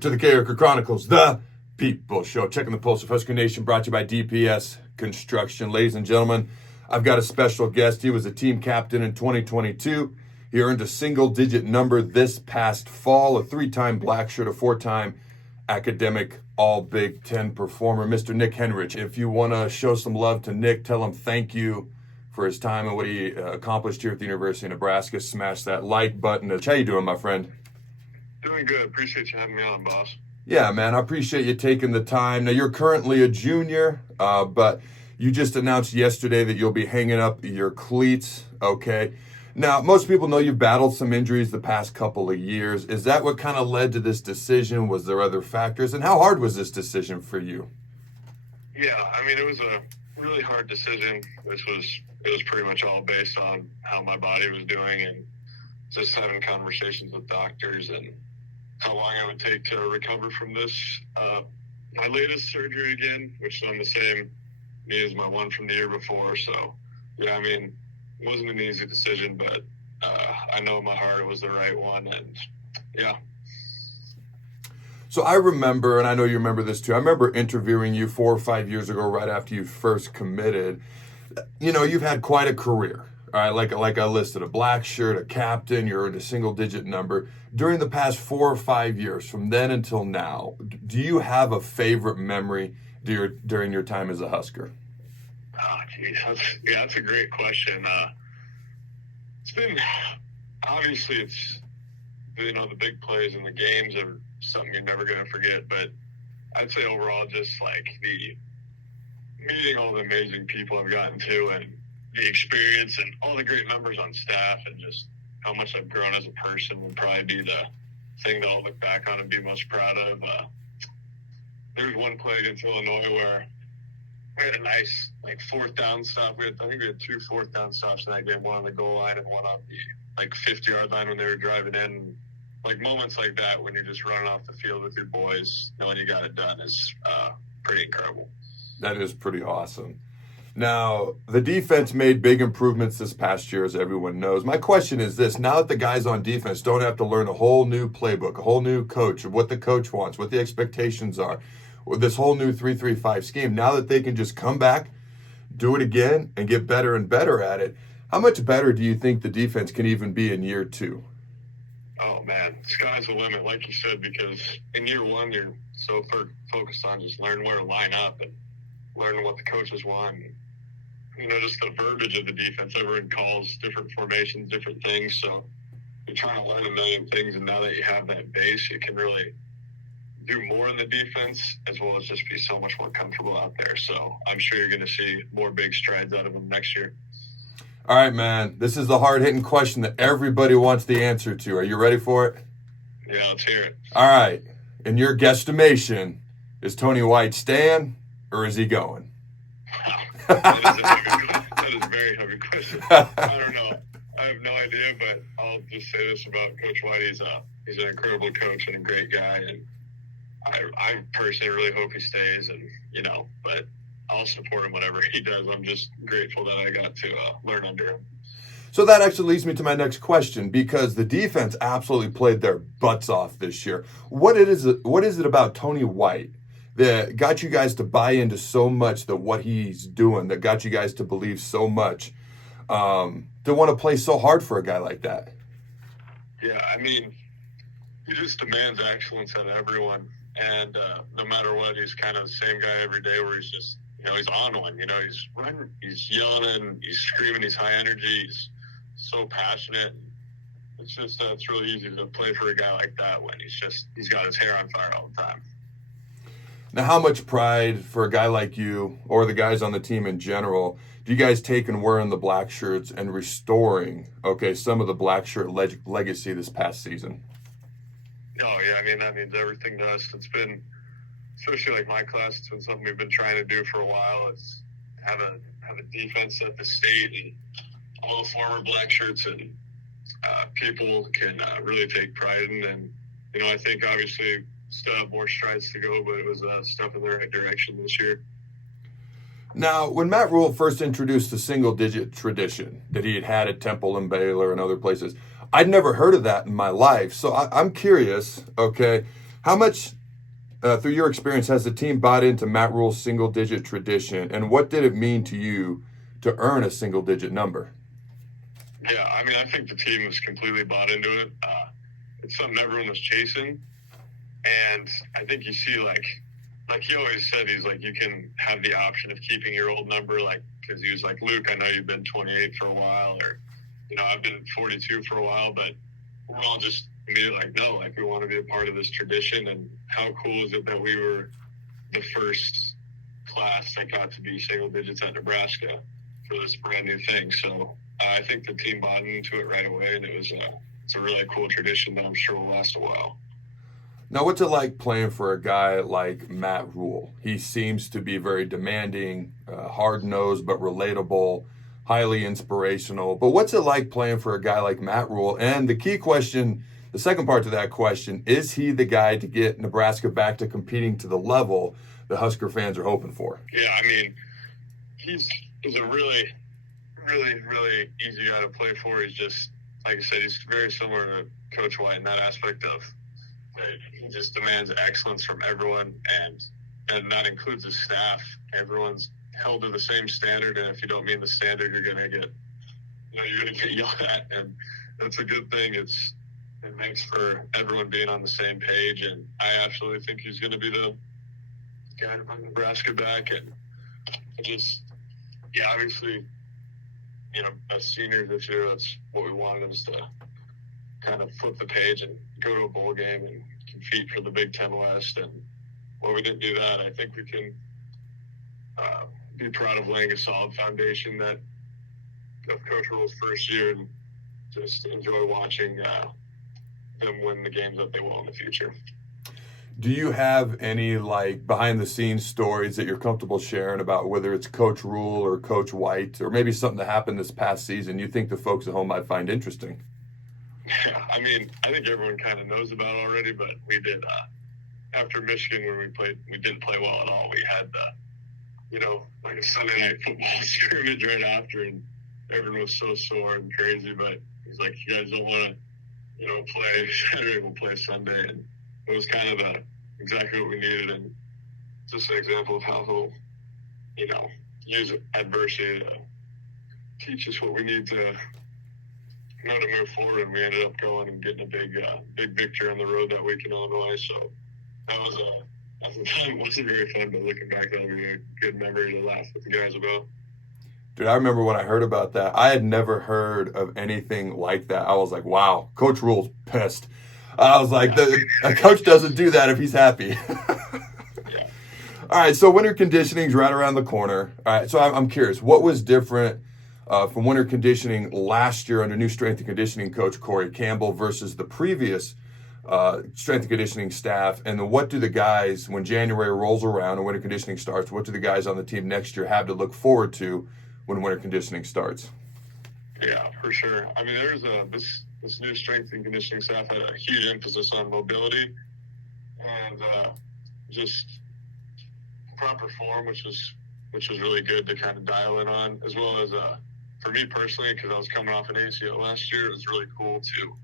Welcome to the Carriker Chronicles, the People Show. Checking the pulse of Husker Nation, brought to you by DPS Construction. Ladies and gentlemen, I've got a special guest. He was a team captain in 2022. He earned a single-digit number this past fall, a 3-time Blackshirt, a 4-time academic All-Big Ten performer, Mr. Nick Henrich. If you want to show some love to Nick, tell him thank you for his time and what he accomplished here at the University of Nebraska. Smash that like button. How you doing, my friend? Doing good. Appreciate you having me on, boss. Yeah, man, I appreciate you taking the time. Now, you're currently a junior, but you just announced yesterday that you'll be hanging up your cleats, okay? Now, most people know you've battled some injuries the past couple of years. Is that what kind of led to this decision? Was there other factors? And how hard was this decision for you? Yeah, I mean, it was a really hard decision. It was pretty much all based on how my body was doing and just having conversations with doctors and how long it would take to recover from this. My latest surgery again, which is on the same knee as my one from the year before. So, yeah, I mean, it wasn't an easy decision, but I know in my heart it was the right one. And, yeah. So I remember, and I know you remember this too, I remember interviewing you 4 or 5 years ago right after you first committed. You know, you've had quite a career. All right, like I listed, a Blackshirt, a captain, you're in a single-digit number. During the past 4 or 5 years, from then until now, do you have a favorite memory during your time as a Husker? Oh, geez. That's a great question. It's been, obviously, the big plays in the games are something you're never going to forget, but I'd say overall just like the meeting all the amazing people I've gotten to and the experience and all the great members on staff and just how much I've grown as a person would probably be the thing that I'll look back on and be most proud of. There was one play against Illinois where we had a nice fourth down stop. I think we had 2 fourth down stops in that game, one on the goal line and one on the 50-yard line when they were driving in. Moments like that when you're just running off the field with your boys, knowing you got it done is pretty incredible. That is pretty awesome. Now, the defense made big improvements this past year, as everyone knows. My question is this: now that the guys on defense don't have to learn a whole new playbook, a whole new coach, of what the coach wants, what the expectations are, or this whole new 3-3-5 scheme, now that they can just come back, do it again, and get better and better at it, how much better do you think the defense can even be in year 2? Oh, man, sky's the limit, like you said, because in year 1, you're so focused on just learning where to line up and learning what the coaches want. Just the verbiage of the defense. Everyone calls different formations, different things. So you're trying to learn a million things, and now that you have that base, you can really do more in the defense as well as just be so much more comfortable out there. So I'm sure you're going to see more big strides out of them next year. All right, man. This is the hard-hitting question that everybody wants the answer to. Are you ready for it? Yeah, let's hear it. All right. In your guesstimation, is Tony White staying or is he going? That is a very heavy question. I don't know. I have no idea, but I'll just say this about Coach White. He's an incredible coach and a great guy, and I personally really hope he stays, and but I'll support him whatever he does. I'm just grateful that I got to learn under him. So that actually leads me to my next question, because the defense absolutely played their butts off this year. What is it about Tony White that got you guys to buy into so much that what he's doing, that got you guys to believe so much, to want to play so hard for a guy like that? Yeah, I mean, he just demands excellence out of everyone. And no matter what, he's kind of the same guy every day where he's just, he's on one. He's running, he's yelling, he's screaming, he's high energy, he's so passionate. It's just, it's really easy to play for a guy like that when he's got his hair on fire all the time. Now, how much pride for a guy like you, or the guys on the team in general, do you guys take in wearing the black shirts and restoring, some of the Blackshirt legacy this past season? Oh, yeah, I mean, that means everything to us. It's been, especially like my class, it's been something we've been trying to do for a while. It's have a defense at the state and all the former Blackshirts and people can really take pride in. And, I think obviously still have more strides to go, but it was a step in the right direction this year. Now, when Matt Rhule first introduced the single-digit tradition that he had at Temple and Baylor and other places, I'd never heard of that in my life. So I'm curious, How much, through your experience, has the team bought into Matt Rhule's single-digit tradition, and what did it mean to you to earn a single-digit number? Yeah, I mean, I think the team was completely bought into it. It's something everyone was chasing, and I think you see, like he always said, he's like, you can have the option of keeping your old number, like, because he was like, Luke, I know you've been 28 for a while, or, I've been 42 for a while, but we're all just immediately like, no, like, we want to be a part of this tradition, and how cool is it that we were the first class that got to be single digits at Nebraska for this brand new thing. So I think the team bought into it right away, and it's a really cool tradition that I'm sure will last a while. Now, what's it like playing for a guy like Matt Rhule? He seems to be very demanding, hard-nosed but relatable, highly inspirational. But what's it like playing for a guy like Matt Rhule? And the key question, the second part to that question, is he the guy to get Nebraska back to competing to the level the Husker fans are hoping for? Yeah, I mean, he's a really, really, really easy guy to play for. He's just, like I said, he's very similar to Coach White in that aspect of he just demands excellence from everyone, and that includes his staff. Everyone's held to the same standard, and if you don't meet the standard, you're gonna get yelled at, and that's a good thing. It makes for everyone being on the same page, and I absolutely think he's going to be the guy to bring Nebraska back. And obviously, as seniors this year, that's what we wanted, is to kind of flip the page and go to a bowl game and compete for the Big Ten West. And while we didn't do that, I think we can be proud of laying a solid foundation of Coach Rhule's first year, and just enjoy watching them win the games that they will in the future. Do you have any behind the scenes stories that you're comfortable sharing about whether it's Coach Rhule or Coach White, or maybe something that happened this past season you think the folks at home might find interesting? Yeah, I mean, I think everyone kind of knows about it already, but we did after Michigan, where we didn't play well at all. We had like a Sunday night football scrimmage right after, and everyone was so sore and crazy. But he's like, you guys don't want to play Saturday, we'll play Sunday. And it was kind of exactly what we needed, and just an example of how he'll use adversity to teach us what we need to to move forward. And we ended up going and getting a big victory on the road that week in Illinois. So that was at the time, it wasn't very fun, but looking back, that was a good memory to laugh with the guys about. Dude, I remember when I heard about that. I had never heard of anything like that. I was like, wow, Coach Rhule's pissed. I was like, a coach doesn't do that if he's happy. Yeah. All right, so winter conditioning's right around the corner. All right, so I'm curious, what was different from winter conditioning last year under new strength and conditioning coach Corey Campbell versus the previous strength and conditioning staff? And then what do the guys, when January rolls around and winter conditioning starts, what do the guys on the team next year have to look forward to when winter conditioning starts? Yeah, for sure. I mean, there's this new strength and conditioning staff had a huge emphasis on mobility and just proper form, which was really good to kind of dial in on, as well as for me personally, because I was coming off an ACL last year. It was really cool to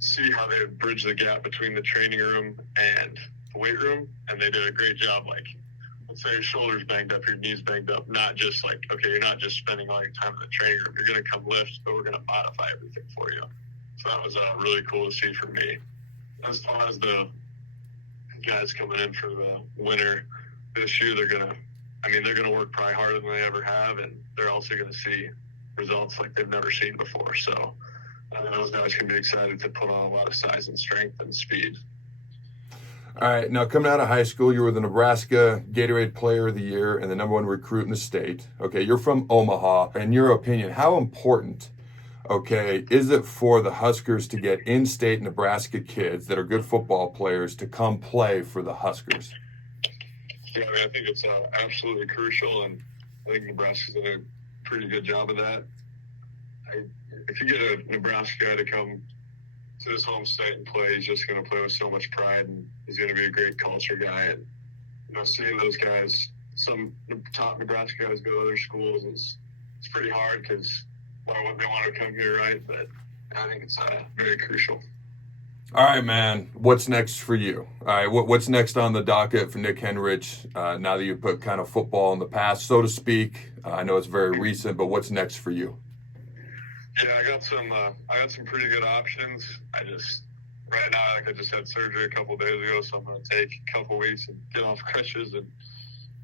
see how they would bridge the gap between the training room and the weight room, and they did a great job. Like, let's say your shoulder's banged up, your knee's banged up, not just like, okay, you're not just spending all your time in the training room. You're going to come lift, but we're going to modify everything for you. So that was really cool to see for me. As far as the guys coming in for the winter this year, they're going to work probably harder than they ever have, and they're also going to see results like they've never seen before. So I think those guys can be excited to put on a lot of size and strength and speed. All right, now coming out of high school, you were the Nebraska Gatorade Player of the Year and the #1 recruit in the state. Okay, you're from Omaha. In your opinion, how important, is it for the Huskers to get in-state Nebraska kids that are good football players to come play for the Huskers? Yeah, I think it's absolutely crucial, and I think Nebraska's done a pretty good job of that. If you get a Nebraska guy to come to his home state and play, he's just going to play with so much pride, and he's going to be a great culture guy. And seeing those guys, some top Nebraska guys go to other schools, it's pretty hard because they want to come here, right? But I think it's very crucial. All right, man. What's next for you? All right, what's next on the docket for Nick Henrich? Now that you put kind of football in the past, so to speak. I know it's very recent, but what's next for you? Yeah, I got some pretty good options. I just right now, like I just had surgery a couple of days ago, so I'm going to take a couple of weeks and get off crutches and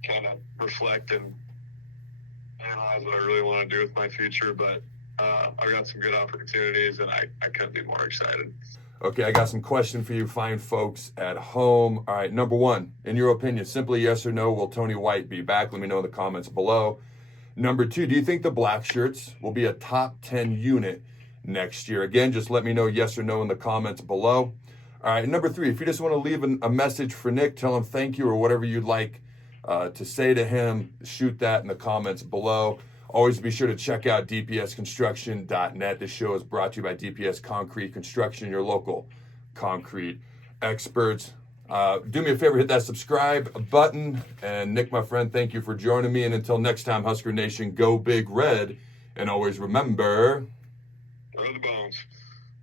kind of reflect and analyze what I really want to do with my future. But I've got some good opportunities, and I couldn't be more excited. Okay, I got some questions for you fine folks at home. All right, number one, in your opinion, simply yes or no, will Tony White be back? Let me know in the comments below. Number two, do you think the Blackshirts will be a top 10 unit next year? Again, just let me know yes or no in the comments below. All right, number three, if you just want to leave a message for Nick, tell him thank you or whatever you'd like to say to him, shoot that in the comments below. Always be sure to check out dpsconstruction.net. This show is brought to you by DPS Concrete Construction, your local concrete experts. Do me a favor, hit that subscribe button. And Nick, my friend, thank you for joining me. And until next time, Husker Nation, go Big Red. And always remember, Throw the bones.